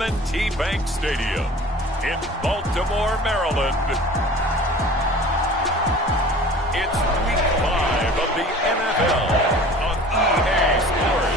M&T Bank Stadium in Baltimore, Maryland. It's Week 5 of the NFL on EA Sports.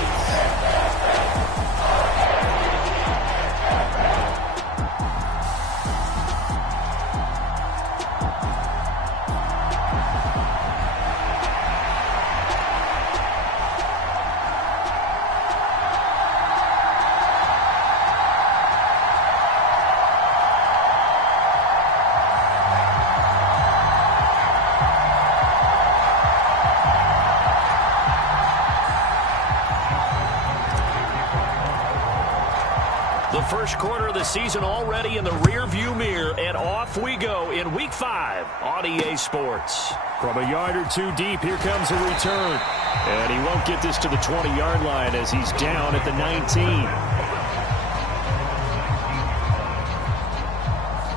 First quarter of the season already in the rear-view mirror, and off we go in Week 5 on EA Sports. From a yard or two deep, here comes a return. And he won't get this to the 20-yard line as he's down at the 19.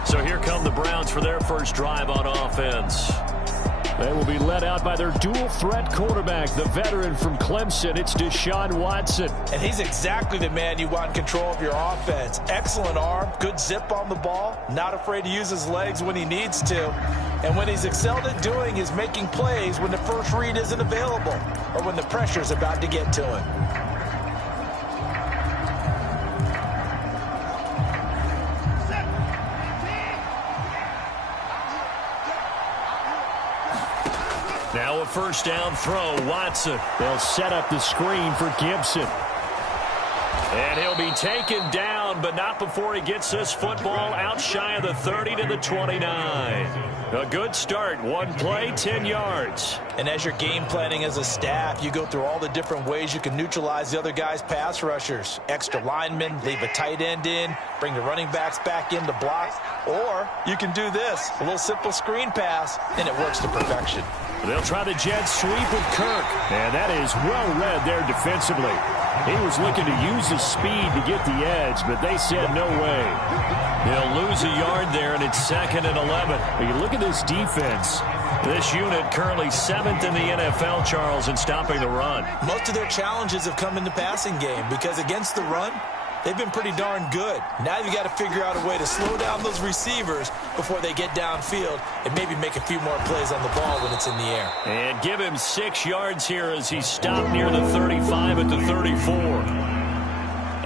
So here come the Browns for their first drive on offense. They will be led out by their dual-threat quarterback, the veteran from Clemson. It's Deshaun Watson. And he's exactly the man you want in control of your offense. Excellent arm, good zip on the ball, not afraid to use his legs when he needs to. And when he's excelled at doing is making plays when the first read isn't available or when the pressure's about to get to him. Now a first down throw, Watson. They'll set up the screen for Gibson. And he'll be taken down, but not before he gets this football out shy of the 30 to the 29. A good start. One play, 10 yards. And as you're game planning as a staff, you go through all the different ways you can neutralize the other guy's pass rushers. Extra linemen, leave a tight end in, bring the running backs back in to block. Or you can do this, a little simple screen pass, and it works to perfection. They'll try the jet sweep with Kirk. And that is well read there defensively. He was looking to use his speed to get the edge, but they said no way. They'll lose a yard there, and it's 2nd and 11. But you look at this defense. This unit currently 7th in the NFL, Charles, in stopping the run. Most of their challenges have come in the passing game because against the run, they've been pretty darn good. Now you've got to figure out a way to slow down those receivers before they get downfield and maybe make a few more plays on the ball when it's in the air. And give him 6 yards here as he stopped near the 35 at the 34.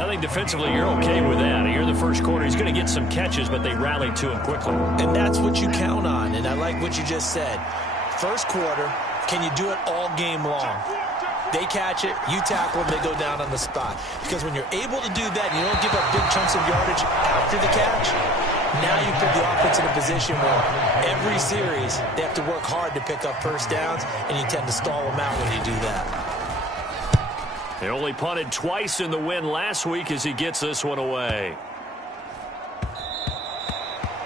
I think defensively you're okay with that. Here in the first quarter, he's going to get some catches, but they rallied to him quickly. And that's what you count on, and I like what you just said. First quarter, can you do it all game long? They catch it, you tackle them, they go down on the spot. Because when you're able to do that, and you don't give up big chunks of yardage after the catch, now you put the offense in a position where every series they have to work hard to pick up first downs, and you tend to stall them out when you do that. They only punted twice in the win last week as he gets this one away.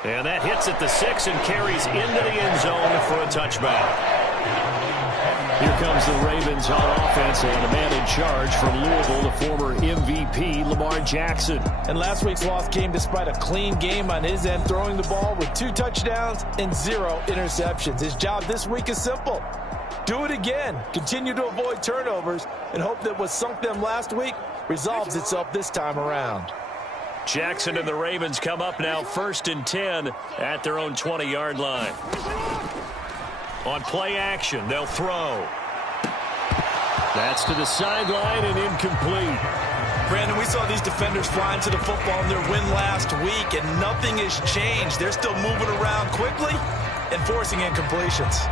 And that hits at the 6 and carries into the end zone for a touchback. Here comes the Ravens on offense, and the man in charge from Louisville, the former MVP, Lamar Jackson. And last week's loss came despite a clean game on his end, throwing the ball with 2 touchdowns and 0 interceptions. His job this week is simple. Do it again. Continue to avoid turnovers and hope that what sunk them last week resolves itself this time around. Jackson and the Ravens come up now 1st and 10 at their own 20-yard line. On play action, they'll throw. That's to the sideline and incomplete. Brandon, we saw these defenders flying to the football in their win last week, and nothing has changed. They're still moving around quickly and forcing incompletions.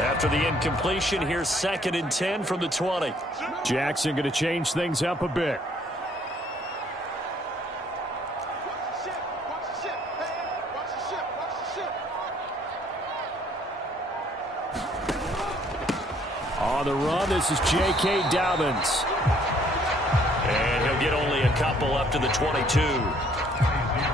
After the incompletion, here's 2nd and 10 from the 20. Jackson going to change things up a bit. On the run, this is J.K. Dobbins. And he'll get only a couple up to the 22.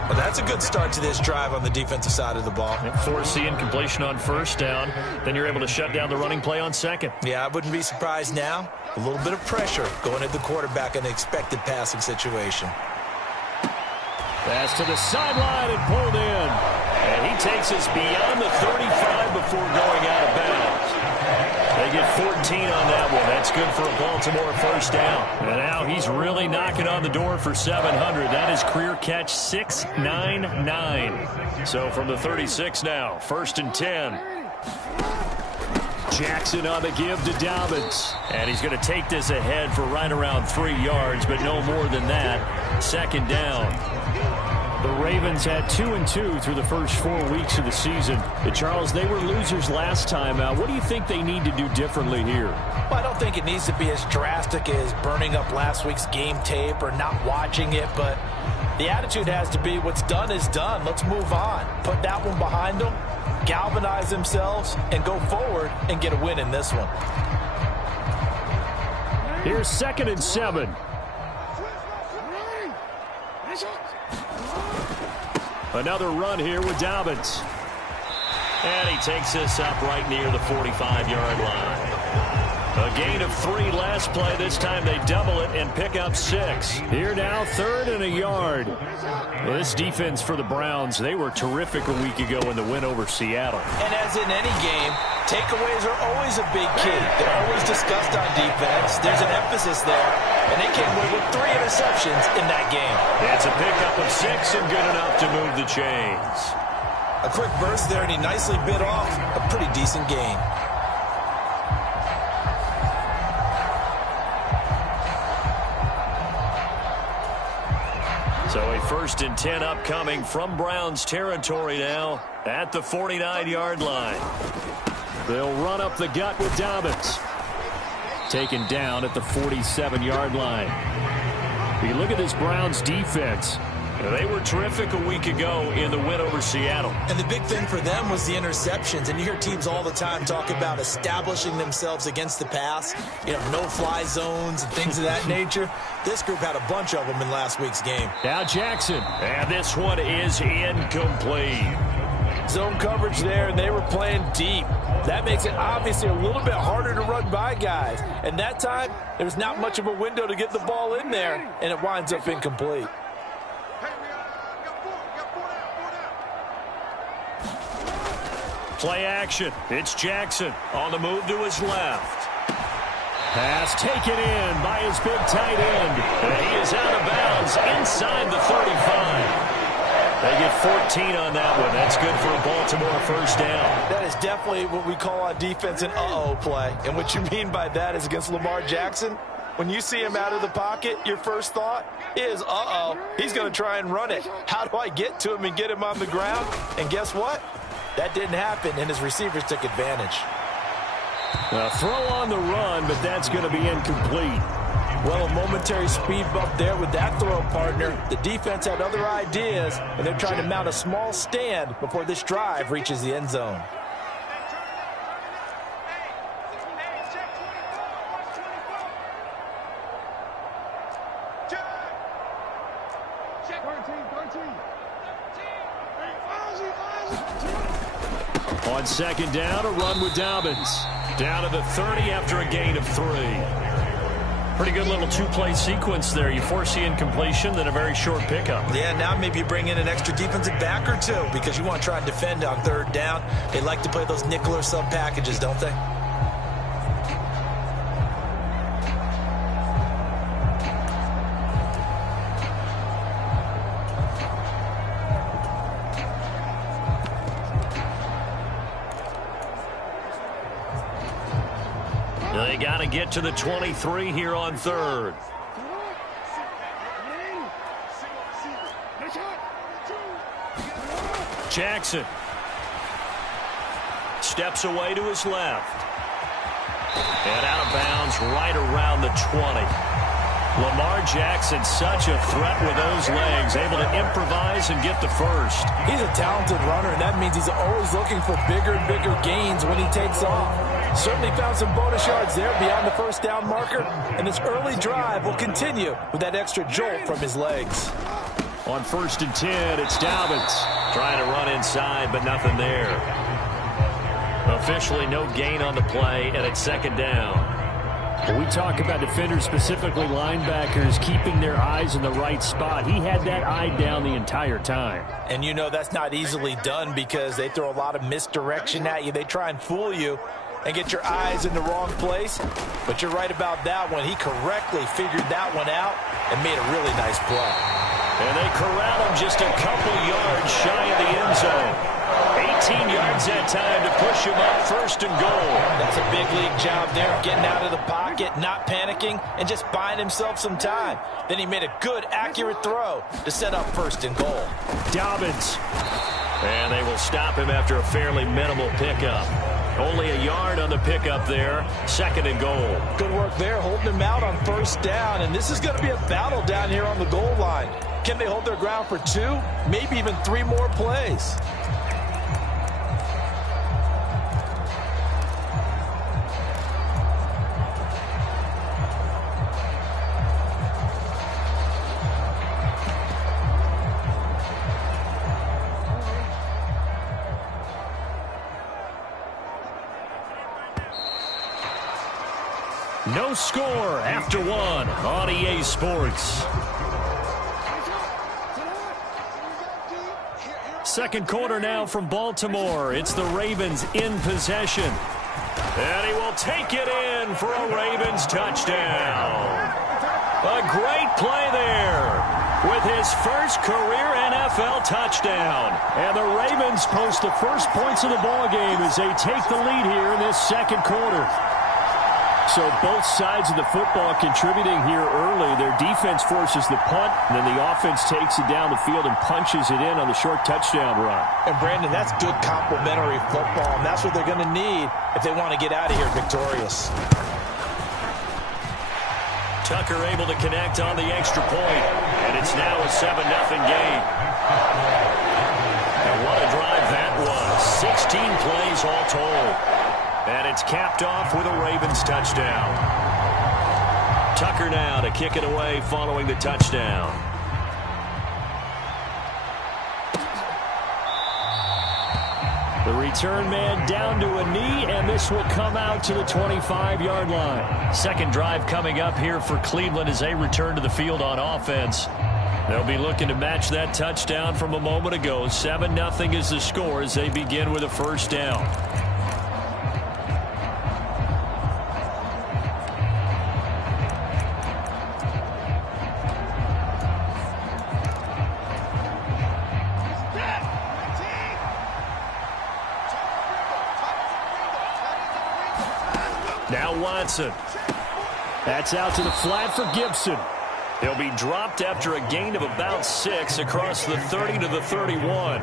Well, that's a good start to this drive on the defensive side of the ball. Force the incompletion on first down. Then you're able to shut down the running play on 2nd. Yeah, I wouldn't be surprised now. A little bit of pressure going at the quarterback in an expected passing situation. Pass to the sideline and pulled in. And he takes us beyond the 35 before going out of bounds. They get 14 on that one. That's good for a Baltimore first down. And now he's really knocking on the door for 700. That is career catch 699. So from the 36 now, 1st and 10. Jackson on the give to Dobbins. And he's going to take this ahead for right around 3 yards, but no more than that. 2nd down. The Ravens had 2-2 through the first 4 weeks of the season. Charles, they were losers last time out. What do you think they need to do differently here? Well, I don't think it needs to be as drastic as burning up last week's game tape or not watching it, but the attitude has to be what's done is done. Let's move on. Put that one behind them, galvanize themselves, and go forward and get a win in this one. Here's 2nd and 7. Another run here with Dobbins. And he takes this up right near the 45-yard line. A gain of 3 last play. This time they double it and pick up 6. Here now, 3rd and a yard. Well, this defense for the Browns, they were terrific a week ago in the win over Seattle. And as in any game, takeaways are always a big key. They're always discussed on defense. There's an emphasis there. And they came away with 3 interceptions in that game. It's a pickup of 6 and good enough to move the chains. A quick burst there, and he nicely bit off a pretty decent gain. So a 1st and 10 upcoming from Browns territory now at the 49-yard line. They'll run up the gut with Dobbins. Taken down at the 47-yard line. You look at this Browns defense. They were terrific a week ago in the win over Seattle. And the big thing for them was the interceptions. And you hear teams all the time talk about establishing themselves against the pass. You know, no-fly zones and things of that nature. This group had a bunch of them in last week's game. Now Jackson. And this one is incomplete. Zone coverage there, and they were playing deep. That makes it obviously a little bit harder to run by guys. And that time, there's not much of a window to get the ball in there, and it winds up incomplete. Play action. It's Jackson on the move to his left. Pass taken in by his big tight end. And he is out of bounds inside the 35. They get 14 on that one. That's good for a Baltimore first down. That is definitely what we call on defense an uh-oh play. And what you mean by that is against Lamar Jackson, when you see him out of the pocket, your first thought is, uh-oh, he's going to try and run it. How do I get to him and get him on the ground? And guess what? That didn't happen, and his receivers took advantage. A throw on the run, but that's going to be incomplete. Well, a momentary speed bump there with that throw, partner. The defense had other ideas, and they're trying to mount a small stand before this drive reaches the end zone. On 2nd down, a run with Dobbins. Down to the 30 after a gain of 3. Pretty good little 2-play sequence there. You force the incompletion, then a very short pickup. Yeah, now maybe you bring in an extra defensive back or two because you want to try and defend on 3rd down. They like to play those nickel or sub packages, don't they? They got to get to the 23 here on 3rd. Jackson steps away to his left. And out of bounds right around the 20. Lamar Jackson, such a threat with those legs, able to improvise and get the first. He's a talented runner, and that means he's always looking for bigger and bigger gains when he takes off. Certainly found some bonus yards there beyond the 1st down marker, and this early drive will continue with that extra jolt from his legs. On 1st and 10, it's Dobbins. Trying to run inside, but nothing there. Officially no gain on the play, and it's 2nd down. When we talk about defenders, specifically linebackers, keeping their eyes in the right spot, he had that eye down the entire time. And you know that's not easily done because they throw a lot of misdirection at you. They try and fool you and get your eyes in the wrong place. But you're right about that one. He correctly figured that one out and made a really nice play. And they corral him just a couple yards shy of the end zone. 18 yards that time to push him up 1st and goal. That's a big league job there, getting out of the pocket, not panicking, and just buying himself some time. Then he made a good, accurate throw to set up 1st and goal. Dobbins. And they will stop him after a fairly minimal pickup. Only a yard on the pickup there. 2nd and goal. Good work there, holding him out on 1st down. And this is going to be a battle down here on the goal line. Can they hold their ground for 2, maybe even 3 more plays? No score after 1 on EA Sports. 2nd quarter now from Baltimore. It's the Ravens in possession. And he will take it in for a Ravens touchdown. A great play there with his first career NFL touchdown. And the Ravens post the first points of the ballgame as they take the lead here in this 2nd quarter. So both sides of the football contributing here early. Their defense forces the punt, and then the offense takes it down the field and punches it in on the short touchdown run. And, Brandon, that's good complementary football, and that's what they're going to need if they want to get out of here victorious. Tucker able to connect on the extra point, and it's now a 7-0 game. And what a drive that was. 16 plays all told. And it's capped off with a Ravens touchdown. Tucker now to kick it away following the touchdown. The return man down to a knee, and this will come out to the 25-yard line. 2nd drive coming up here for Cleveland as they return to the field on offense. They'll be looking to match that touchdown from a moment ago. 7-0 is the score as they begin with a 1st down. Now Watson. That's out to the flat for Gibson. He'll be dropped after a gain of about 6 across the 30 to the 31.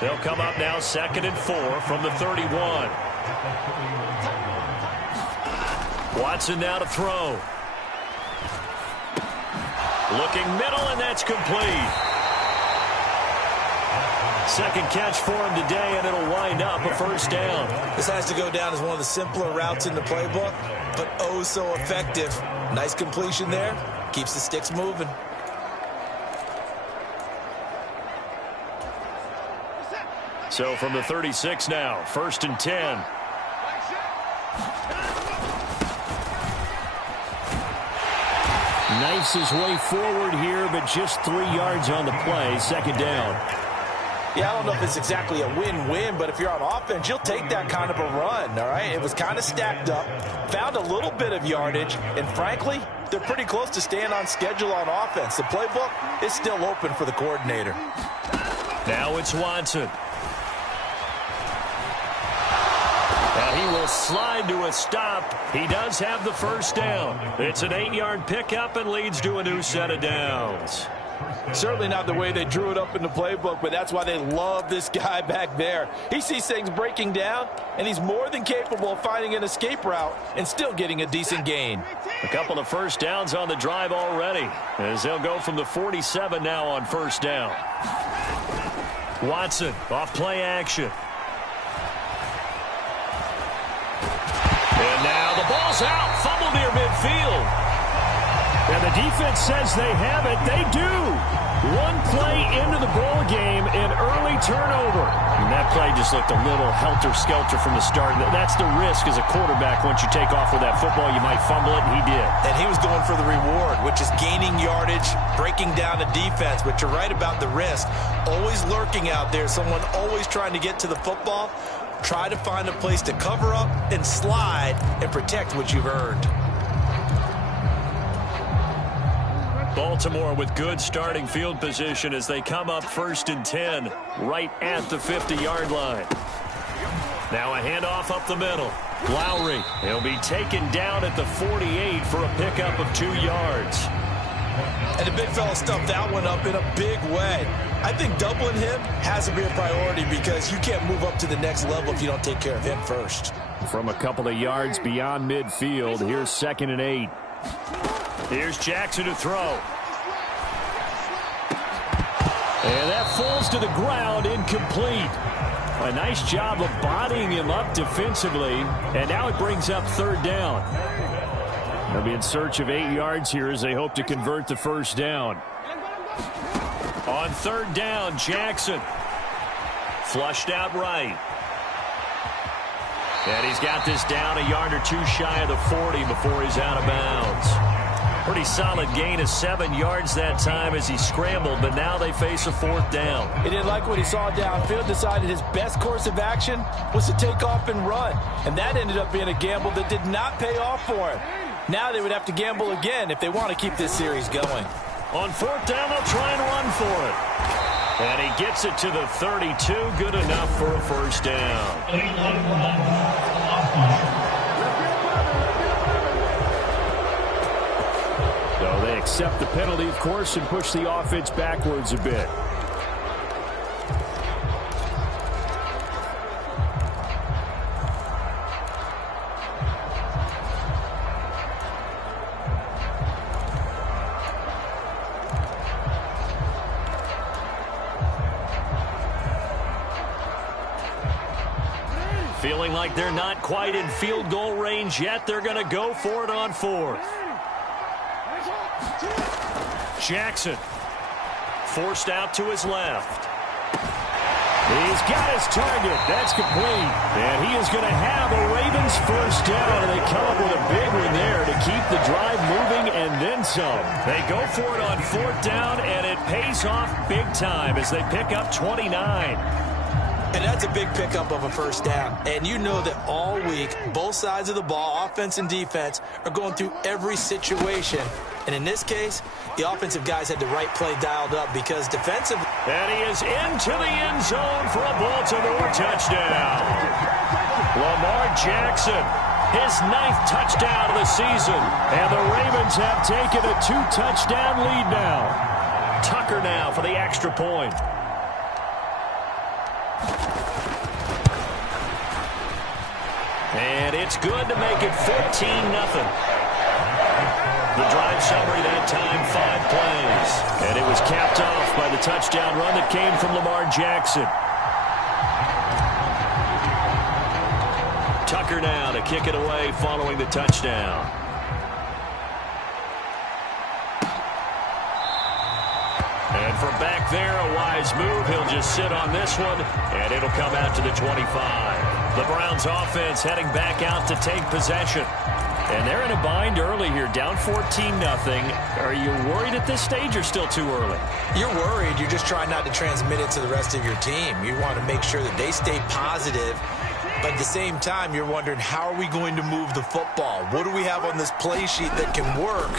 They'll come up now 2nd and 4 from the 31. Watson now to throw. Looking middle, and that's complete. 2nd catch for him today, and it'll wind up a 1st down. This has to go down as one of the simpler routes in the playbook, but oh so effective. Nice completion there. Keeps the sticks moving. So from the 36 now, 1st and 10. Knifes his way forward here, but just 3 yards on the play. 2nd down. Yeah, I don't know if it's exactly a win-win, but if you're on offense, you'll take that kind of a run, all right? It was kind of stacked up, found a little bit of yardage, and frankly, they're pretty close to staying on schedule on offense. The playbook is still open for the coordinator. Now it's Watson. And he will slide to a stop. He does have the 1st down. It's an 8-yard pickup and leads to a new set of downs. Certainly not the way they drew it up in the playbook, but that's why they love this guy back there. He sees things breaking down, and he's more than capable of finding an escape route and still getting a decent gain. A couple of 1st downs on the drive already, as they'll go from the 47 now on 1st down. Watson off play action. And now the ball's out. Fumble near midfield. And the defense says they have it. They do. One play into the ball game, an early turnover. And that play just looked a little helter-skelter from the start. That's the risk as a quarterback. Once you take off with that football, you might fumble it, and he did. And he was going for the reward, which is gaining yardage, breaking down the defense. But you're right about the risk. Always lurking out there, someone always trying to get to the football. Try to find a place to cover up and slide and protect what you've earned. Baltimore with good starting field position as they come up 1st and 10 right at the 50-yard line. Now a handoff up the middle. Lowry, he'll be taken down at the 48 for a pickup of 2 yards. And the big fella stuffed that one up in a big way. I think doubling him has to be a priority because you can't move up to the next level if you don't take care of him first. From a couple of yards beyond midfield, here's 2nd and 8. Here's Jackson to throw. And that falls to the ground, incomplete. A nice job of bodying him up defensively. And now it brings up 3rd down. They'll be in search of 8 yards here as they hope to convert the 1st down. On 3rd down, Jackson. Flushed out right. And he's got this down a yard or 2 shy of the 40 before he's out of bounds. Pretty solid gain of 7 yards that time as he scrambled, but now they face a 4th down. He didn't like what he saw downfield, decided his best course of action was to take off and run. And that ended up being a gamble that did not pay off for him. Now they would have to gamble again if they want to keep this series going. On 4th down, they'll try and run for it. And he gets it to the 32, good enough for a 1st down. So they accept the penalty, of course, and push the offense backwards a bit. Feeling like they're not quite in field goal range yet, they're going to go for it on 4th. Jackson forced out to his left. He's got his target. That's complete. And he is going to have a Ravens 1st down, and they come up with a big one there to keep the drive moving and then some. They go for it on 4th down, and it pays off big time as they pick up 29. And that's a big pickup of a 1st down. And you know that all week, both sides of the ball, offense and defense, are going through every situation. And in this case, the offensive guys had the right play dialed up because defensive. And he is into the end zone for a Baltimore touchdown. Lamar Jackson, his 9th touchdown of the season. And the Ravens have taken a 2-touchdown lead now. Tucker now for the extra point. And it's good to make it 14-0. The drive summary that time, 5 plays. And it was capped off by the touchdown run that came from Lamar Jackson. Tucker now to kick it away following the touchdown. And from back there, a wise move. He'll just sit on this one, and it'll come out to the 25. The Browns offense heading back out to take possession. And they're in a bind early here, down 14-0. Are you worried at this stage or still too early? You're worried. You're just trying not to transmit it to the rest of your team. You want to make sure that they stay positive. But at the same time, you're wondering, how are we going to move the football? What do we have on this play sheet that can work?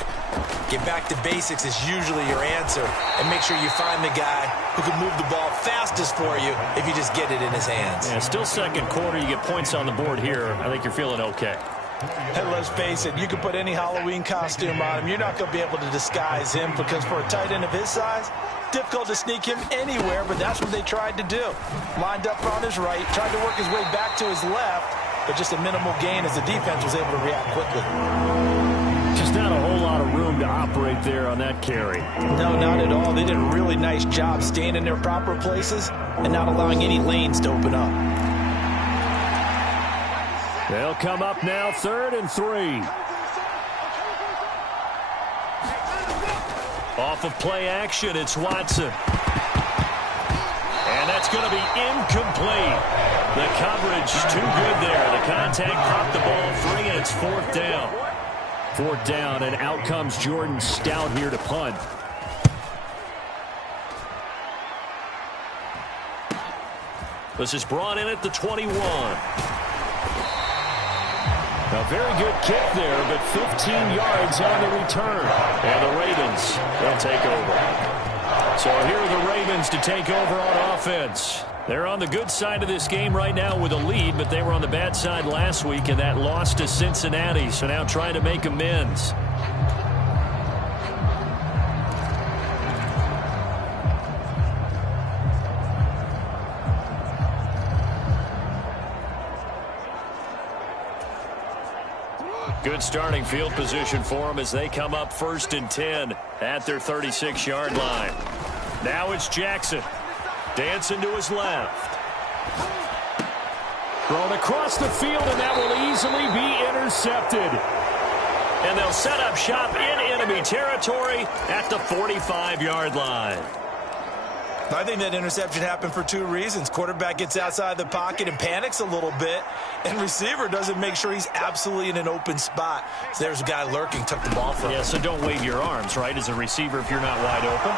Get back to basics is usually your answer. And make sure you find the guy who can move the ball fastest for you if you just get it in his hands. Yeah, still 2nd quarter. You get points on the board here. I think you're feeling okay. And let's face it, you can put any Halloween costume on him. You're not going to be able to disguise him because for a tight end of his size, difficult to sneak him anywhere, but that's what they tried to do. Lined up on his right, tried to work his way back to his left, but just a minimal gain as the defense was able to react quickly. Just not a whole lot of room to operate there on that carry. No, not at all. They did a really nice job staying in their proper places and not allowing any lanes to open up. They'll come up now 3rd and 3. Off of play action, it's Watson. And that's going to be incomplete. The coverage too good there. The contact popped the ball free, and it's 4th down. 4th down, and out comes Jordan Stout here to punt. This is brought in at the 21. A very good kick there, but 15 yards on the return. And the Ravens will take over. So here are the Ravens to take over on offense. They're on the good side of this game right now with a lead, but they were on the bad side last week in that loss to Cincinnati, so now trying to make amends. Good starting field position for them as they come up 1st and 10 at their 36-yard line. Now it's Jackson. Dancing to his left. Thrown across the field, and that will easily be intercepted. And they'll set up shop in enemy territory at the 45-yard line. I think that interception happened for 2 reasons. Quarterback gets outside the pocket and panics a little bit, and receiver doesn't make sure he's absolutely in an open spot. So there's a guy lurking, took the ball from him. Yeah, so don't wave your arms, right, as a receiver if you're not wide open.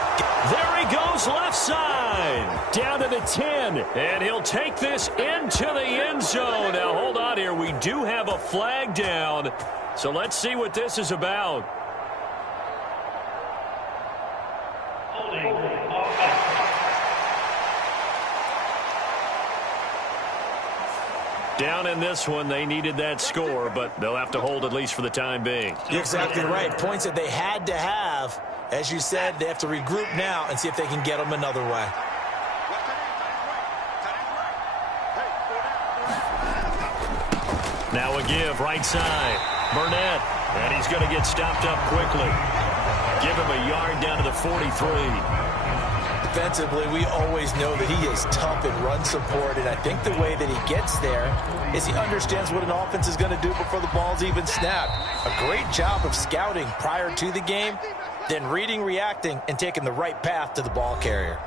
There he goes, left side, down to the 10, and he'll take this into the end zone. Now, hold on here. We do have a flag down, so let's see what this is about. Down in this one, they needed that score, but they'll have to hold at least for the time being. You're exactly right. Points that they had to have. As you said, they have to regroup now and see if they can get them another way. Now a give, right side. Burnett, and he's going to get stopped up quickly. Give him a yard down to the 43. Defensively, we always know that he is tough in run support, and I think the way that he gets there is he understands what an offense is going to do before the ball's even snapped. A great job of scouting prior to the game, then reading, reacting, and taking the right path to the ball carrier.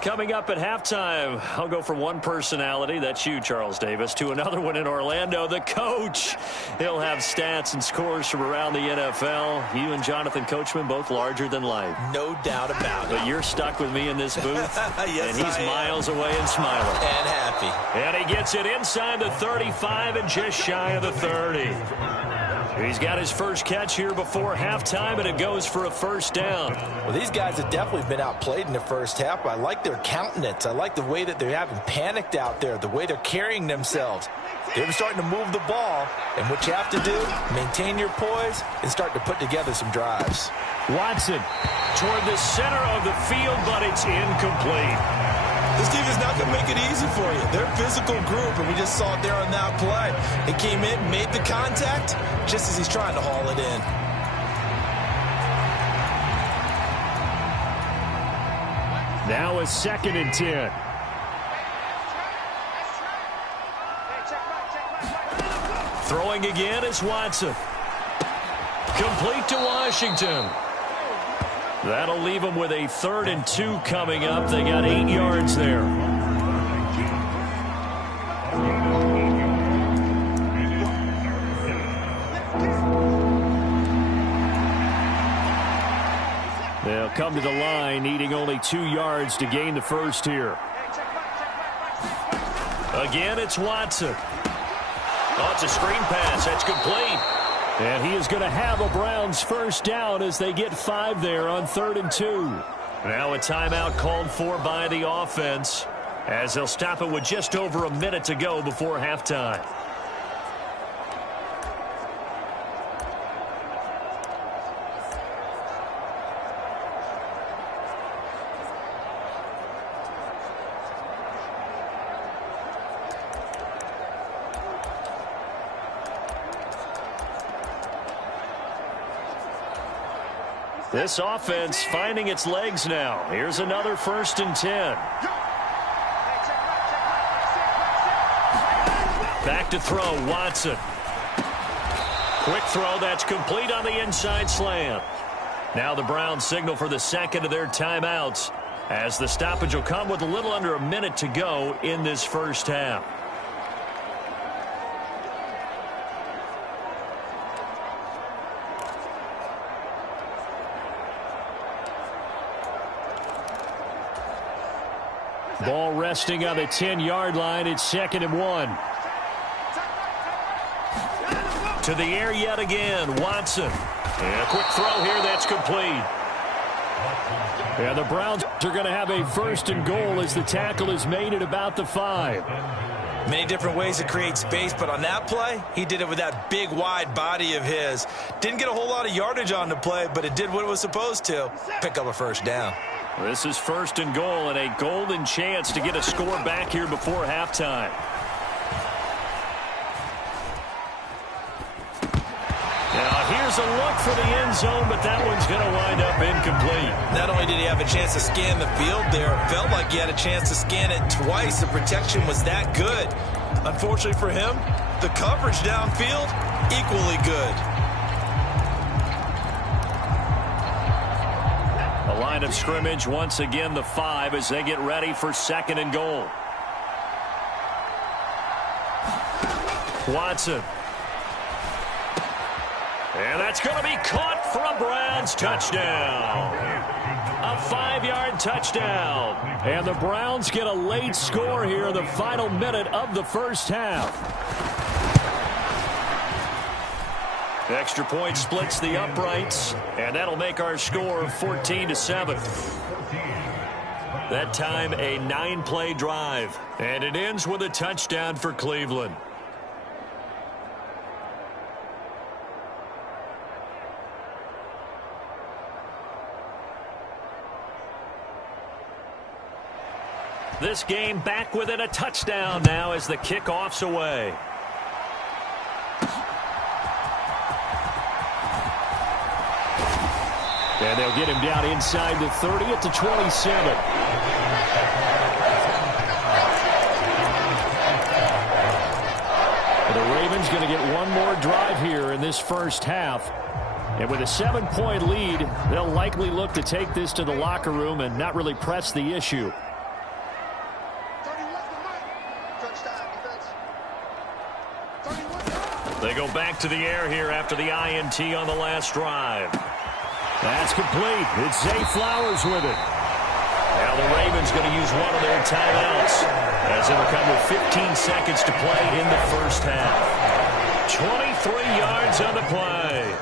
Coming up at halftime, I'll go from one personality, that's you, Charles Davis, to another one in Orlando, the coach. He'll have stats and scores from around the NFL. You and Jonathan Coachman, both larger than life. No doubt about it. But you're stuck with me in this booth, yes, and he's miles away and smiling. And happy. And he gets it inside the 35 and just shy of the 30. He's got his first catch here before halftime, and it goes for a 1st down. Well, these guys have definitely been outplayed in the first half. I like their countenance. I like the way that they haven't panicked out there, the way they're carrying themselves. They're starting to move the ball, and what you have to do, maintain your poise and start to put together some drives. Watson toward the center of the field, but it's incomplete. This defense is not going to make it easy for you. They're a physical group, and we just saw it there on that play. It came in, made the contact, just as he's trying to haul it in. Now a 2nd and 10. Throwing again is Watson. Complete to Washington. That'll leave them with a 3rd and 2 coming up. They got 8 yards there. They'll come to the line, needing only 2 yards to gain the first here. Again, it's Watson. Oh, it's a screen pass. That's complete. And he is going to have a Browns 1st down as they get 5 there on 3rd and 2. Now a timeout called for by the offense as they'll stop it with just over a minute to go before halftime. This offense finding its legs now. Here's another 1st and 10. Back to throw, Watson. Quick throw, that's complete on the inside slant. Now the Browns signal for the second of their timeouts, as the stoppage will come with a little under a minute to go in this first half. Ball resting on the 10-yard line. It's 2nd and 1. To the air yet again, Watson. And a quick throw here that's complete. Yeah, the Browns are going to have a 1st and goal as the tackle is made at about the 5. Many different ways to create space, but on that play, he did it with that big, wide body of his. Didn't get a whole lot of yardage on the play, but it did what it was supposed to. Pick up a 1st down. This is 1st and goal and a golden chance to get a score back here before halftime. Now here's a look for the end zone, but that one's going to wind up incomplete. Not only did he have a chance to scan the field there, it felt like he had a chance to scan it twice. The protection was that good. Unfortunately for him, the coverage downfield, equally good. A line of scrimmage once again, the 5, as they get ready for 2nd and goal. Watson. And that's going to be caught for a Browns touchdown. A 5-yard touchdown. And the Browns get a late score here in the final minute of the first half. The extra point splits the uprights, and that'll make our score 14-7. That time a 9-play drive, and it ends with a touchdown for Cleveland. This game back within a touchdown now as the kickoff's away. And they'll get him down inside the 30 at the 27. The Ravens going to get one more drive here in this first half. And with a 7-point lead, they'll likely look to take this to the locker room and not really press the issue. They go back to the air here after the INT on the last drive. That's complete. It's Zay Flowers with it. Now the Ravens going to use one of their timeouts as they will come with 15 seconds to play in the first half. 23 yards on the play.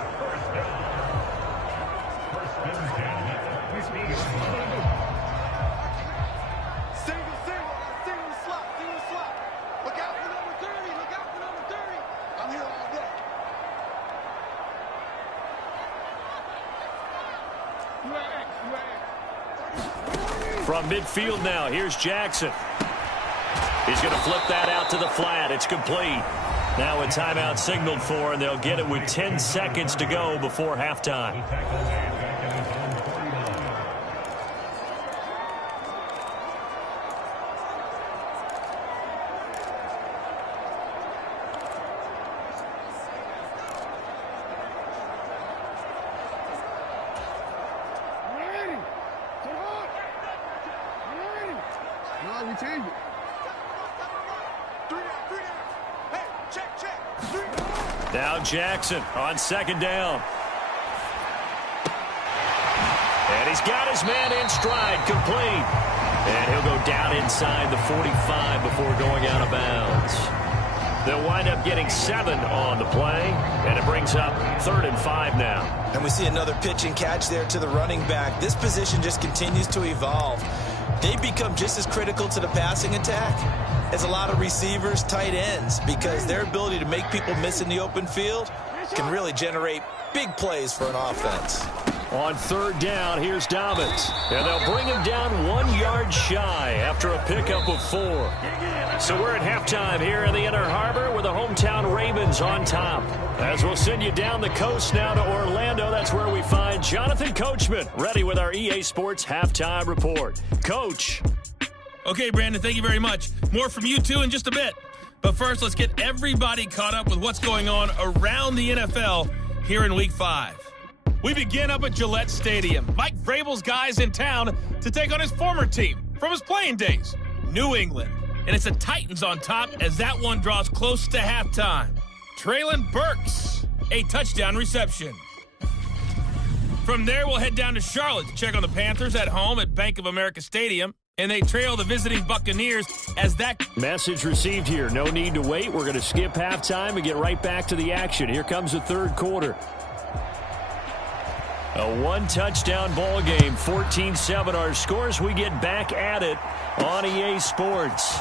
From midfield now, here's Jackson. He's going to flip that out to the flat. It's complete. Now a timeout signaled for, and they'll get it with 10 seconds to go before halftime. Now Jackson on 2nd down. And he's got his man in stride, complete. And he'll go down inside the 45 before going out of bounds. They'll wind up getting 7 on the play, and it brings up 3rd and 5 now. And we see another pitch and catch there to the running back. This position just continues to evolve. They become just as critical to the passing attack as a lot of receivers, tight ends, because their ability to make people miss in the open field can really generate big plays for an offense. On 3rd down, here's Dobbins. And they'll bring him down 1 yard shy after a pickup of 4. So we're at halftime here in the Inner Harbor with the hometown Ravens on top. As we'll send you down the coast now to Orlando, that's where we find Jonathan Coachman, ready with our EA Sports Halftime Report. Coach. Okay, Brandon, thank you very much. More from you, too, in just a bit. But first, let's get everybody caught up with what's going on around the NFL here in Week 5. We begin up at Gillette Stadium. Mike Vrabel's guys in town to take on his former team from his playing days, New England. And it's the Titans on top as that one draws close to halftime. Traylon Burks, a touchdown reception. From there, we'll head down to Charlotte to check on the Panthers at home at Bank of America Stadium. And they trail the visiting Buccaneers as that message received here. No need to wait. We're going to skip halftime and get right back to the action. Here comes the third quarter. A one-touchdown ball game, 14-7 our scores. We get back at it on EA Sports.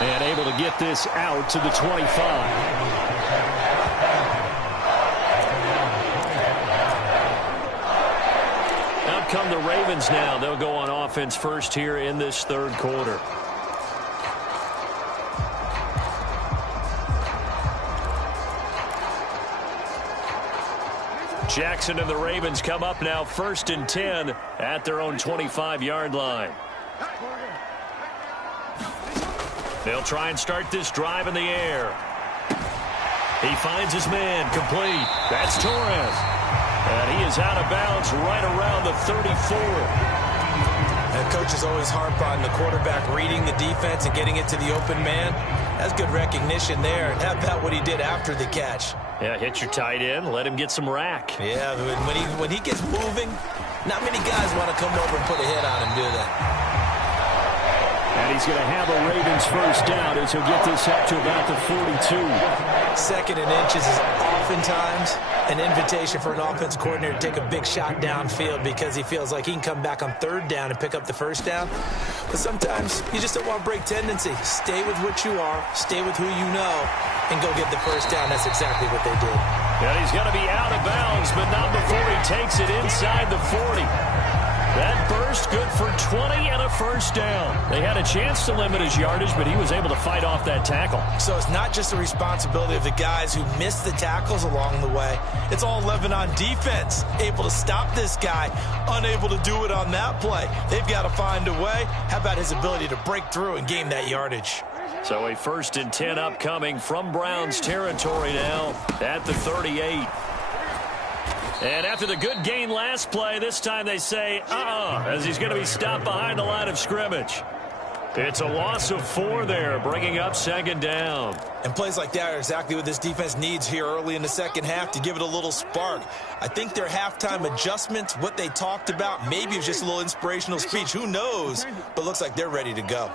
And able to get this out to the 25. Come the Ravens now. They'll go on offense first here in this third quarter. Jackson and the Ravens come up now 1st and 10 at their own 25-yard line. They'll try and start this drive in the air. He finds his man, complete. That's Torres. And he is out of bounds right around the 34. And coaches always harp on the quarterback reading the defense and getting it to the open man. That's good recognition there. How about what he did after the catch? Yeah, hit your tight end, let him get some rack. Yeah, when he gets moving, not many guys want to come over and put a hit on him, do they? And he's going to have a Ravens first down as he'll get this up to about the 42. 2nd and inches is oftentimes an invitation for an offense coordinator to take a big shot downfield because he feels like he can come back on 3rd down and pick up the first down. But sometimes you just don't want to break tendency. Stay with what you are, stay with who you know, and go get the first down. That's exactly what they did. And he's going to be out of bounds, but not before he takes it inside the 40. That burst good for 20 and a first down. They had a chance to limit his yardage, but he was able to fight off that tackle. So it's not just the responsibility of the guys who missed the tackles along the way. It's all 11 on defense, able to stop this guy, unable to do it on that play. They've got to find a way. How about his ability to break through and gain that yardage? So a 1st and 10 upcoming from Browns territory now at the 38. And after the good gain last play, this time they say, as he's going to be stopped behind the line of scrimmage. It's a loss of 4 there, bringing up 2nd down. And plays like that are exactly what this defense needs here early in the second half to give it a little spark. I think their halftime adjustments, what they talked about, maybe it was just a little inspirational speech. Who knows? But looks like they're ready to go.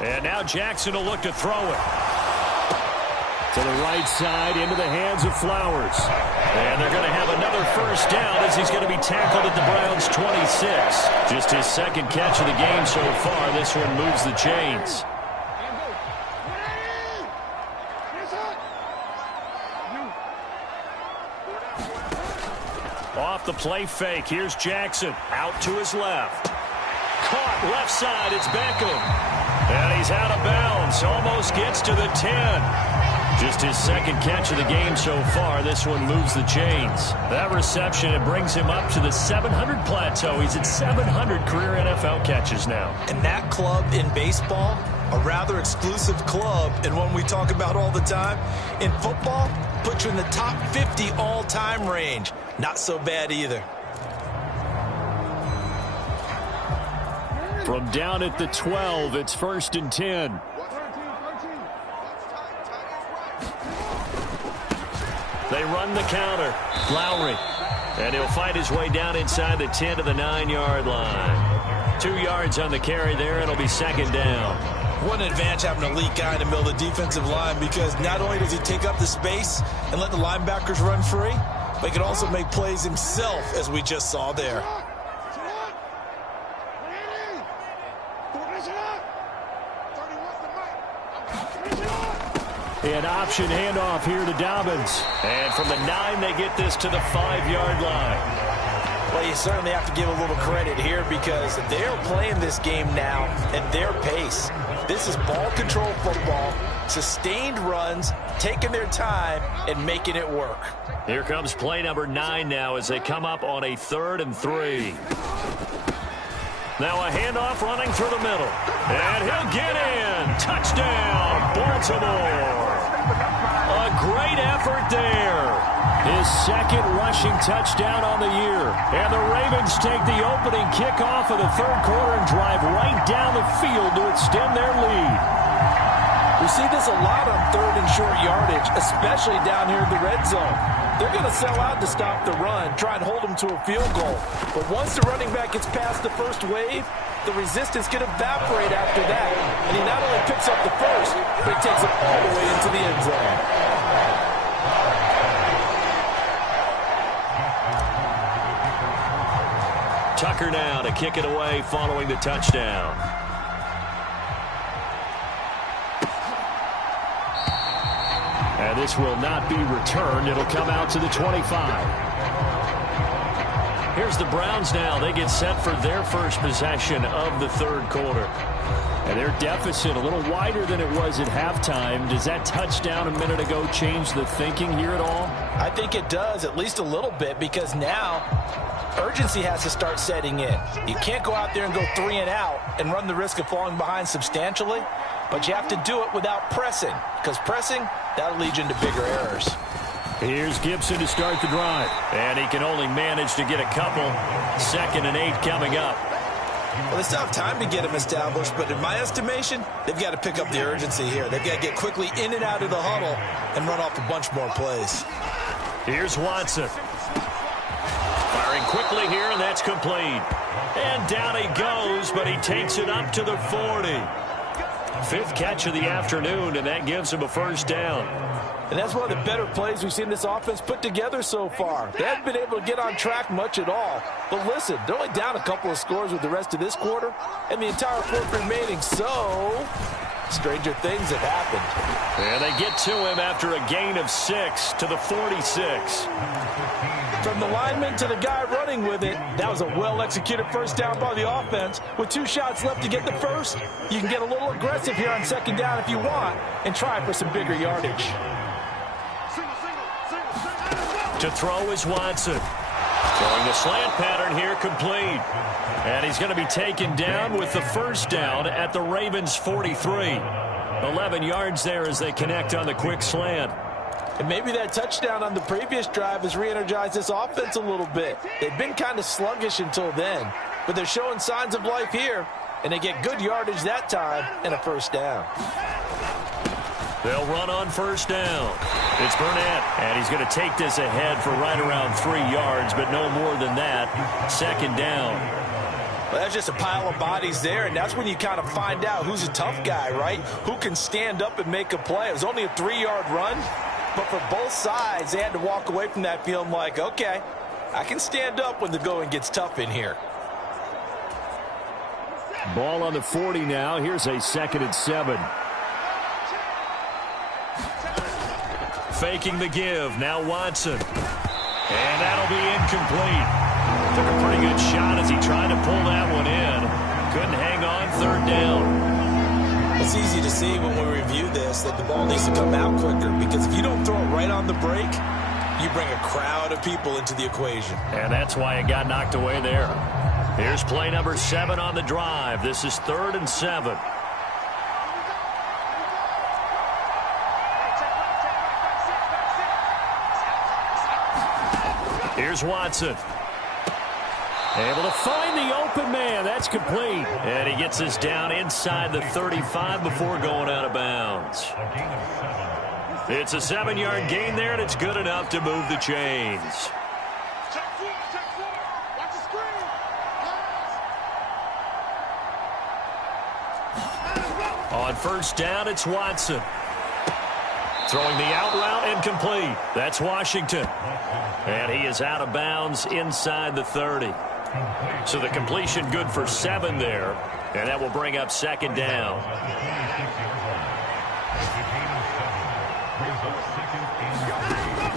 And now Jackson will look to throw it. To the right side, into the hands of Flowers. And they're going to have another first down as he's going to be tackled at the Browns' 26. Just his 2nd catch of the game so far. This one moves the chains. Off the play fake, here's Jackson. Out to his left. Caught left side, it's Beckham. And he's out of bounds. Almost gets to the 10. Just his 2nd catch of the game so far. This one moves the chains. That reception, it brings him up to the 700 plateau. He's at 700 career NFL catches now. And that club in baseball, a rather exclusive club, and one we talk about all the time. In football, puts you in the top 50 all-time range. Not so bad either. From down at the 12, it's 1st and 10. They run the counter. Lowry. And he'll fight his way down inside the 10 to the 9-yard line. 2 yards on the carry there. It'll be 2nd down. What an advantage having an elite guy in the middle of the defensive line, because not only does he take up the space and let the linebackers run free, but he can also make plays himself, as we just saw there. An option handoff here to Dobbins. And from the 9, they get this to the 5-yard line. Well, you certainly have to give a little credit here because they're playing this game now at their pace. This is ball control football, sustained runs, taking their time, and making it work. Here comes play number 9 now as they come up on a 3rd and 3. Now a handoff running through the middle. And he'll get in. Touchdown, Baltimore. A great effort there. His second rushing touchdown on the year. And the Ravens take the opening kickoff of the third quarter and drive right down the field to extend their lead. We see this a lot on third and short yardage, especially down here in the red zone. They're going to sell out to stop the run, try and hold them to a field goal. But once the running back gets past the first wave, the resistance can evaporate after that. And he not only picks up the first, but he takes it all the way into the end zone. Tucker now to kick it away following the touchdown. And this will not be returned. It'll come out to the 25. Here's the Browns now. They get set for their first possession of the third quarter. And their deficit a little wider than it was at halftime. Does that touchdown a minute ago change the thinking here at all? I think it does, at least a little bit, because now urgency has to start setting in. You can't go out there and go 3 and out and run the risk of falling behind substantially, but you have to do it without pressing, because pressing, that'll lead you into bigger errors. Here's Gibson to start the drive, and he can only manage to get a couple. 2nd and 8 coming up. Well, they still have time to get him established, but in my estimation, they've got to pick up the urgency here. They've got to get quickly in and out of the huddle and run off a bunch more plays. Here's Watson. Firing quickly here, and that's complete. And down he goes, but he takes it up to the 40. 5th catch of the afternoon, and that gives him a first down. And that's one of the better plays we've seen this offense put together so far. They haven't been able to get on track much at all. But listen, they're only down a couple of scores with the rest of this quarter, and the entire fourth remaining, so stranger things have happened. And they get to him after a gain of 6 to the 46. From the lineman to the guy running with it, that was a well-executed first down by the offense. With 2 shots left to get the first, you can get a little aggressive here on 2nd down if you want and try for some bigger yardage. To throw is Watson. Throwing the slant pattern here, complete. And he's going to be taken down with the first down at the Ravens' 43. 11 yards there as they connect on the quick slant. And maybe that touchdown on the previous drive has re-energized this offense a little bit. They've been kind of sluggish until then, but they're showing signs of life here, and they get good yardage that time and a first down. They'll run on first down. It's Burnett, and he's going to take this ahead for right around 3 yards, but no more than that. 2nd down. Well, that's just a pile of bodies there, and that's when you kind of find out who's a tough guy, right? Who can stand up and make a play. It was only a 3-yard run, but for both sides, they had to walk away from that feeling like, okay, I can stand up when the going gets tough in here. Ball on the 40 now. Here's a 2nd and 7. Faking the give. Now Watson. And that'll be incomplete. Took a pretty good shot as he tried to pull that one in. Couldn't hang on 3rd down. It's easy to see when we review this that the ball needs to come out quicker, because if you don't throw it right on the break, you bring a crowd of people into the equation. And that's why it got knocked away there. Here's play number 7 on the drive. This is 3rd and 7. Here's Watson. Able to find the open man. That's complete. And he gets this down inside the 35 before going out of bounds. It's a 7-yard gain there, and it's good enough to move the chains. On first down, it's Watson. Throwing the out route, incomplete. That's Washington. And he is out of bounds inside the 30. So the completion good for 7 there. And that will bring up 2nd down.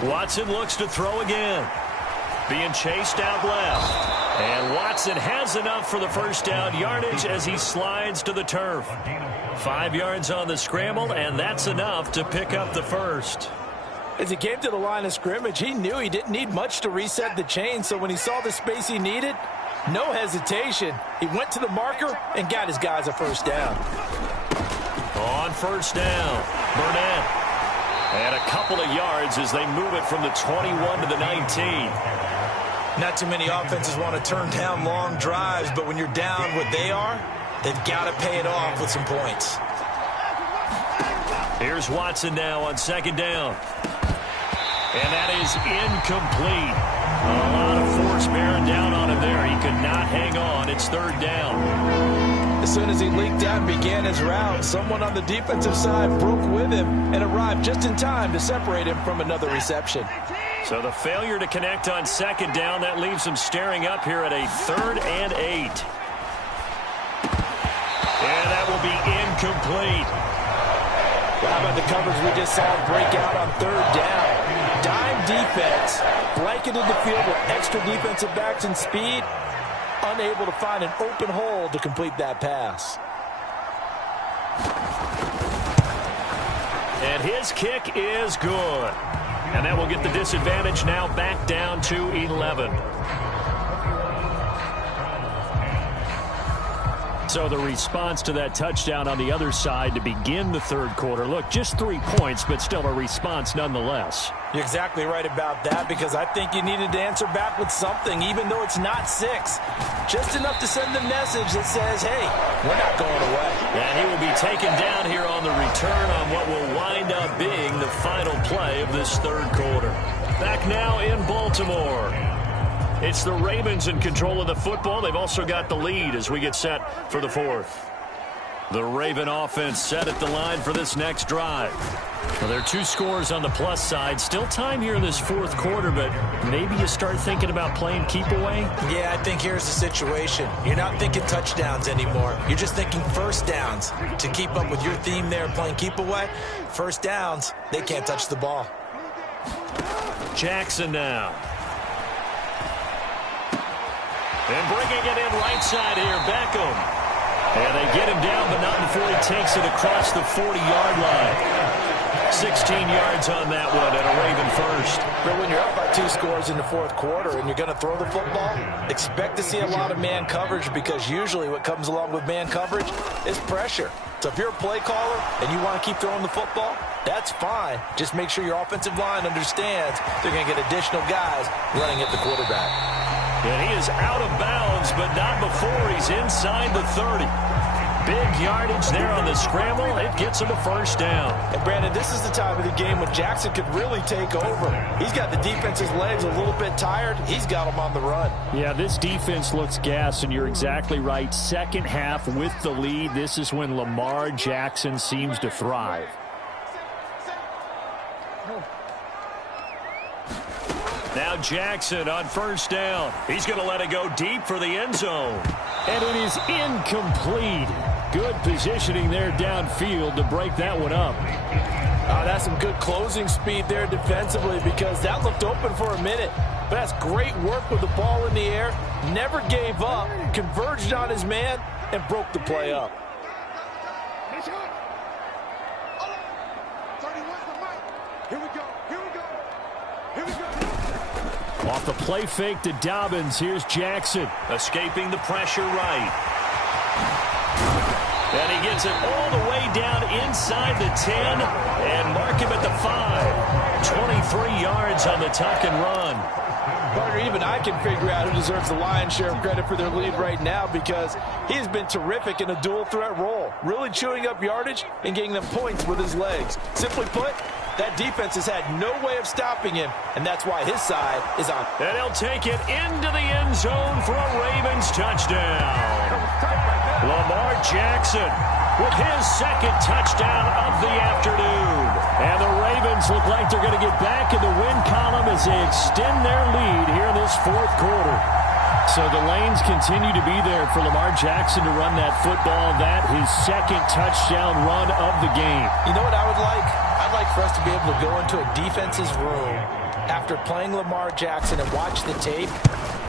Watson looks to throw again. Being chased out left. And Watson has enough for the first down yardage as he slides to the turf. 5 yards on the scramble, and that's enough to pick up the first. As he came to the line of scrimmage, he knew he didn't need much to reset the chain, so when he saw the space he needed, No hesitation. He went to the marker and got his guys a first down. On first down, Burnett. And a couple of yards as they move it from the 21 to the 19. Not too many offenses want to turn down long drives, but when you're down what they are, they've got to pay it off with some points. Here's Watson now on second down. And that is incomplete. A lot of force bearing down on him there. He could not hang on. It's third down. As soon as he leaked out and began his route, someone on the defensive side broke with him and arrived just in time to separate him from another reception. So the failure to connect on second down, that leaves him staring up here at a 3rd and 8. And that will be incomplete. Well, how about the coverage we just saw break out on third down? Dime defense, blanketed the field with extra defensive backs and speed, unable to find an open hole to complete that pass. And his kick is good. And that will get the disadvantage now back down to 11. So the response to that touchdown on the other side to begin the third quarter. Look, just 3 points, but still a response nonetheless. You're exactly right about that, because I think you needed to answer back with something, even though it's not 6. Just enough to send the message that says, hey, we're not going away. And he will be taken down here on the return on what will wind up being the final play of this third quarter. Back now in Baltimore. It's the Ravens in control of the football. They've also got the lead as we get set for the fourth. The Raven offense set at the line for this next drive. Well, there are 2 scores on the plus side. Still time here in this fourth quarter, but maybe you start thinking about playing keep away? Yeah, I think here's the situation. You're not thinking touchdowns anymore. You're just thinking first downs. To keep up with your theme there, playing keep away, first downs, they can't touch the ball. Jackson now. And bringing it in right side here, Beckham. And they get him down, but not before he takes it across the 40-yard line. 16 yards on that one and a Raven first. But when you're up by 2 scores in the fourth quarter and you're going to throw the football, expect to see a lot of man coverage, because usually what comes along with man coverage is pressure. So if you're a play caller and you want to keep throwing the football, that's fine. Just make sure your offensive line understands they're going to get additional guys running at the quarterback. And he is out of bounds, but not before he's inside the 30. Big yardage there on the scramble. It gets him a first down. And Brandon, this is the time of the game when Jackson could really take over. He's got the defense's legs a little bit tired. He's got them on the run. Yeah, this defense looks gassed, and you're exactly right. Second half with the lead, this is when Lamar Jackson seems to thrive. Now Jackson on first down. He's going to let it go deep for the end zone. And it is incomplete. Good positioning there downfield to break that one up. That's some good closing speed there defensively, because that looked open for a minute. But that's great work with the ball in the air. Never gave up, converged on his man, and broke the play up. Off the play fake to Dobbins. Here's Jackson. Escaping the pressure right. And he gets it all the way down inside the 10 and mark him at the 5. 23 yards on the tuck and run. Partner, even I can figure out who deserves the lion's share of credit for their lead right now, because he's been terrific in a dual threat role, really chewing up yardage and getting them points with his legs. Simply put, that defense has had no way of stopping him, and that's why his side is on. And he'll take it into the end zone for a Ravens touchdown. Lamar Jackson with his second touchdown of the afternoon. And the Ravens look like they're going to get back in the win column as they extend their lead here in this fourth quarter. So the lanes continue to be there for Lamar Jackson to run that football. That his second touchdown run of the game. You know what I would like? I'd like for us to be able to go into a defense's room after playing Lamar Jackson and watch the tape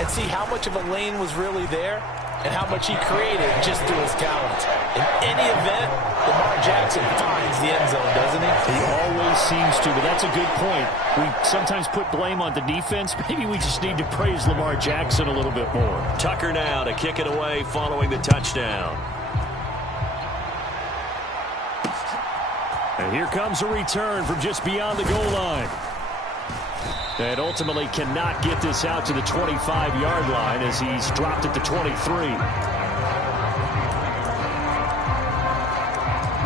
and see how much of a lane was really there and how much he created just through his talent. In any event, Lamar Jackson finds the end zone, doesn't he? He always seems to, but that's a good point. We sometimes put blame on the defense. Maybe we just need to praise Lamar Jackson a little bit more. Tucker now to kick it away following the touchdown. And here comes a return from just beyond the goal line. And ultimately cannot get this out to the 25-yard line as he's dropped at the 23.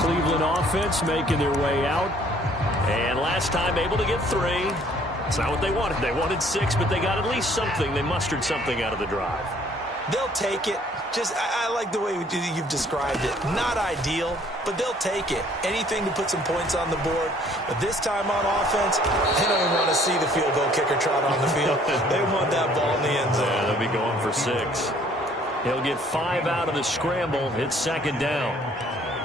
Cleveland offense making their way out. And last time able to get 3. It's not what they wanted. They wanted 6, but they got at least something. They mustered something out of the drive. They'll take it. I like the way you've described it. Not ideal, but they'll take it. Anything to put some points on the board. But this time on offense, they don't even want to see the field goal kicker trot on the field. They want that ball in the end zone. Yeah, they'll be going for 6. He'll get 5 out of the scramble. It's second down.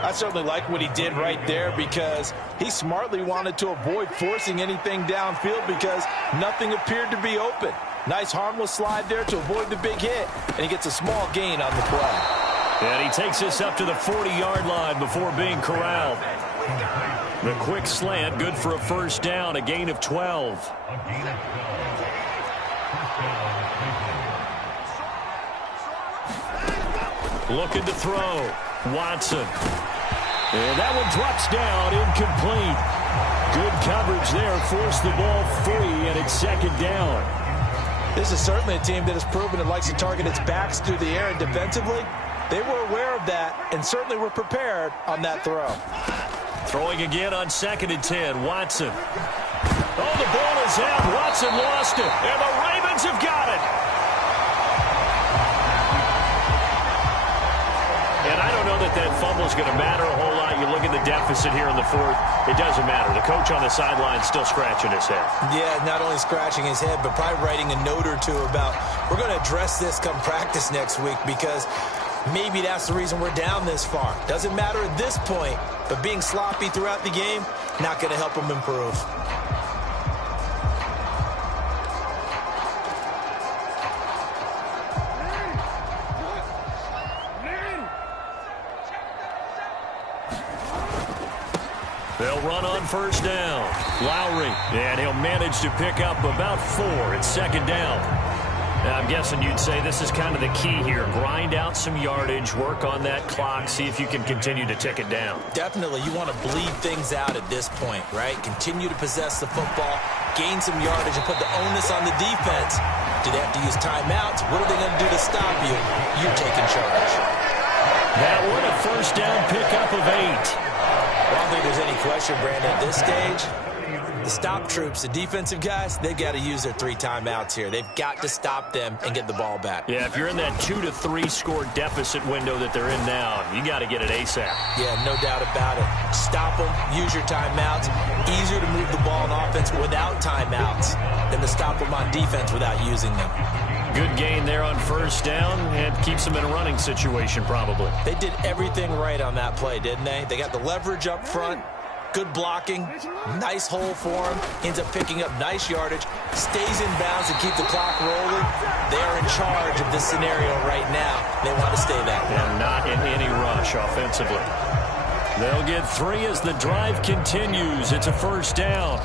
I certainly like what he did right there because he smartly wanted to avoid forcing anything downfield because nothing appeared to be open. Nice harmless slide there to avoid the big hit, and he gets a small gain on the play. And he takes us up to the 40-yard line before being corralled. The quick slant, good for a first down, a gain of 12. Looking to throw. Watson. And that one drops down, incomplete. Good coverage there, forced the ball free, and it's second down. This is certainly a team that has proven it likes to target its backs through the air, and defensively, they were aware of that and certainly were prepared on that throw. Throwing again on 2nd and 10, Watson. Oh, the ball is out. Watson lost it, and the Ravens have got it. And I don't know that fumble is going to matter a whole lot. You look at the deficit here in the 4th, it doesn't matter. The coach on the sideline still scratching his head. Yeah, not only scratching his head, but probably writing a note or two about, we're going to address this come practice next week because maybe that's the reason we're down this far. Doesn't matter at this point, but being sloppy throughout the game, not going to help him improve. They'll run on first down. Lowry, and he'll manage to pick up about 4. It's second down. Now, I'm guessing you'd say this is kind of the key here. Grind out some yardage, work on that clock, see if you can continue to tick it down. Definitely, you want to bleed things out at this point, right? Continue to possess the football, gain some yardage, and put the onus on the defense. Do they have to use timeouts? What are they going to do to stop you? You're taking charge. That one, a first down pickup of 8. I don't think there's any question, Brandon, at this stage. The stop troops, the defensive guys, they've got to use their 3 timeouts here. They've got to stop them and get the ball back. Yeah, if you're in that 2 to 3 score deficit window that they're in now, you got to get it ASAP. Yeah, no doubt about it. Stop them, use your timeouts. Easier to move the ball on offense without timeouts than to stop them on defense without using them. Good gain there on first down and keeps them in a running situation probably. They did everything right on that play, didn't they? They got the leverage up front, good blocking, nice hole for him, ends up picking up nice yardage, stays in bounds to keep the clock rolling. They are in charge of this scenario right now. They want to stay that way. And not in any rush offensively. They'll get 3 as the drive continues. It's a first down.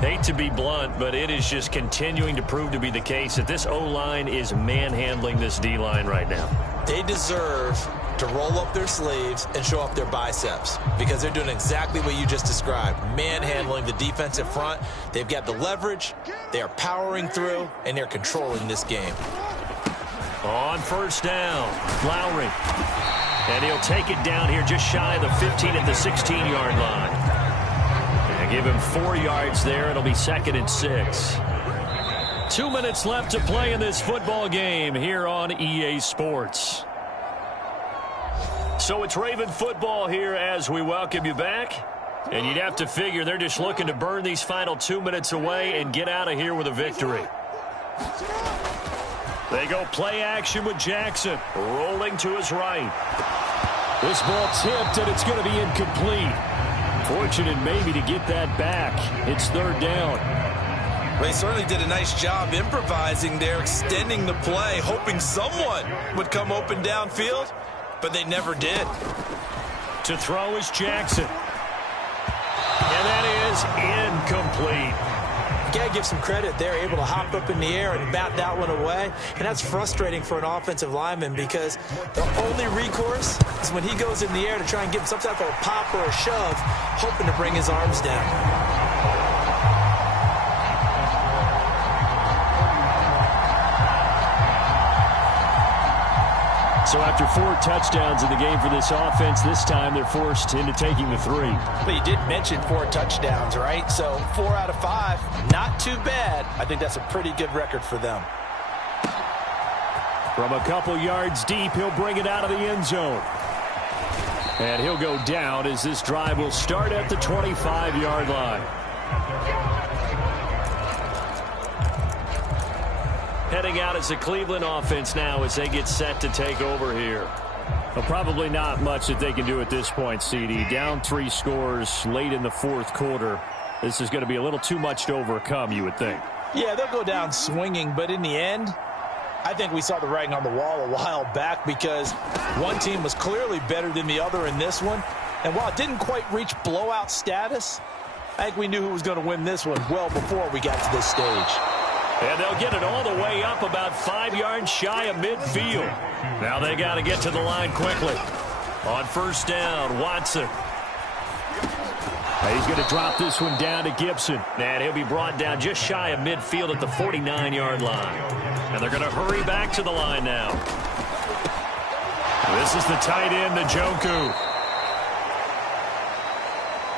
Hate to be blunt, but it is just continuing to prove to be the case that this O-line is manhandling this D-line right now. They deserve to roll up their sleeves and show up their biceps because they're doing exactly what you just described, manhandling the defensive front. They've got the leverage, they are powering through, and they're controlling this game. On first down, Lowry. And he'll take it down here just shy of the 15 at the 16-yard line. Give him 4 yards there. It'll be 2nd and 6. 2 minutes left to play in this football game here on EA Sports. So it's Raven football here as we welcome you back. And you'd have to figure they're just looking to burn these final 2 minutes away and get out of here with a victory. They go play action with Jackson. Rolling to his right. This ball tipped and it's going to be incomplete. Fortunate maybe to get that back. It's third down. They certainly did a nice job improvising there, extending the play, hoping someone would come open downfield, but they never did. To throw is Jackson. And that is incomplete. You got to give some credit. They're able to hop up in the air and bat that one away. And that's frustrating for an offensive lineman because the only recourse is when he goes in the air to try and get some type of a pop or a shove, hoping to bring his arms down. So after 4 touchdowns in the game for this offense, this time they're forced into taking the 3. But you did mention 4 touchdowns, right? So 4 out of 5, not too bad. I think that's a pretty good record for them. From a couple yards deep, he'll bring it out of the end zone. And he'll go down as this drive will start at the 25-yard line. Heading out as the Cleveland offense now as they get set to take over here. Well, probably not much that they can do at this point, CD. Down 3 scores late in the 4th quarter. This is going to be a little too much to overcome, you would think. Yeah, they'll go down swinging, but in the end, I think we saw the writing on the wall a while back because one team was clearly better than the other in this one. And while it didn't quite reach blowout status, I think we knew who was going to win this one well before we got to this stage. And they'll get it all the way up about 5 yards shy of midfield. Now they got to get to the line quickly. On first down, Watson. He's going to drop this one down to Gibson. And he'll be brought down just shy of midfield at the 49-yard line. And they're going to hurry back to the line now. This is the tight end, Njoku.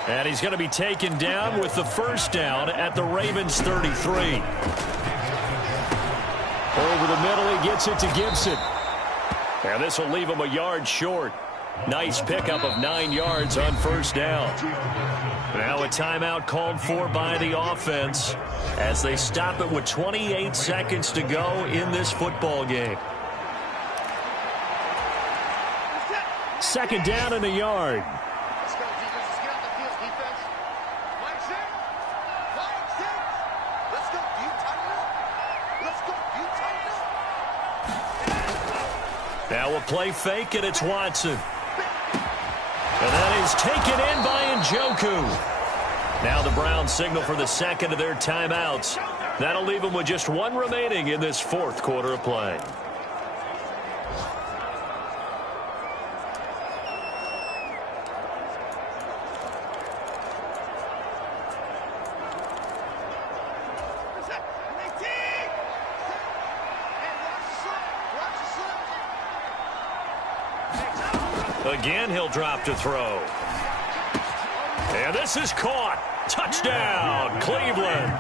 And he's going to be taken down with the first down at the Ravens 33. Over the middle, he gets it to Gibson. And this will leave him a yard short. Nice pickup of 9 yards on first down. Now a timeout called for by the offense as they stop it with 28 seconds to go in this football game. Second down and a yard. Now a play fake, and it's Watson. And that is taken in by Njoku. Now the Browns signal for the second of their timeouts. That'll leave them with just 1 remaining in this 4th quarter of play. Again, he'll drop to throw. And this is caught. Touchdown, Cleveland.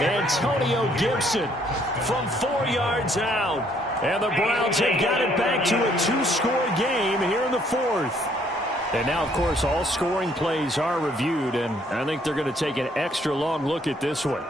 Antonio Gibson from 4 yards out. And the Browns have got it back to a 2-score game here in the 4th. And now, of course, all scoring plays are reviewed, and I think they're going to take an extra long look at this one.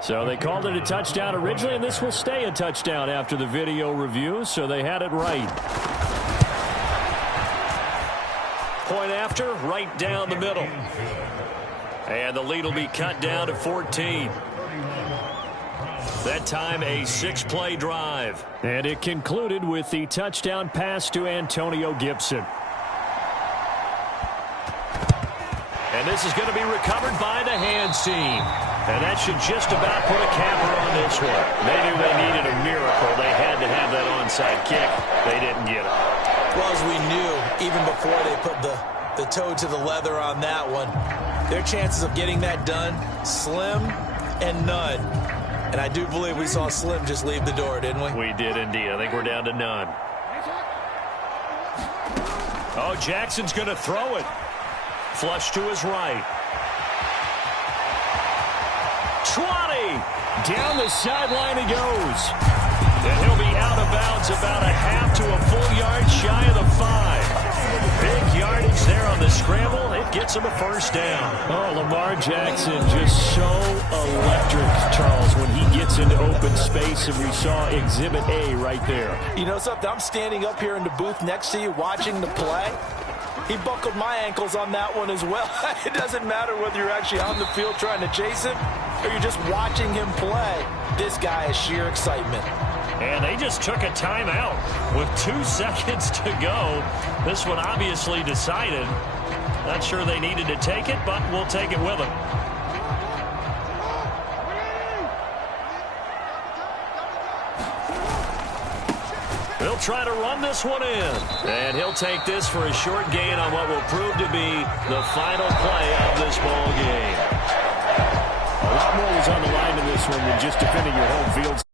So they called it a touchdown originally, and this will stay a touchdown after the video review, so they had it right. Point after, right down the middle. And the lead will be cut down to 14. That time a 6-play drive. And it concluded with the touchdown pass to Antonio Gibson. And this is going to be recovered by the hands team. And that should just about put a capper on this one. They knew they needed a miracle. They had to have that onside kick. They didn't get it. Well, as we knew, even before they put the toe to the leather on that one, their chances of getting that done, slim and none. And I do believe we saw Slim just leave the door, didn't we? We did indeed. I think we're down to none. Oh, Jackson's going to throw it. Flush to his right. 20. Down the sideline he goes. And he'll be out of bounds about a half to a full yard shy of the 5. Big yardage there on the scramble. It gets him a first down. Oh, Lamar Jackson just so electric, Charles, when he gets into open space, and we saw Exhibit A right there. You know something? I'm standing up here in the booth next to you watching the play. He buckled my ankles on that one as well. It doesn't matter whether you're actually on the field trying to chase him or you're just watching him play. This guy is sheer excitement. And they just took a timeout with 2 seconds to go. This one obviously decided. Not sure they needed to take it, but we'll take it with them. They'll try to run this one in. And he'll take this for a short gain on what will prove to be the final play of this ball game. A lot more was on the line in this one than just defending your home field.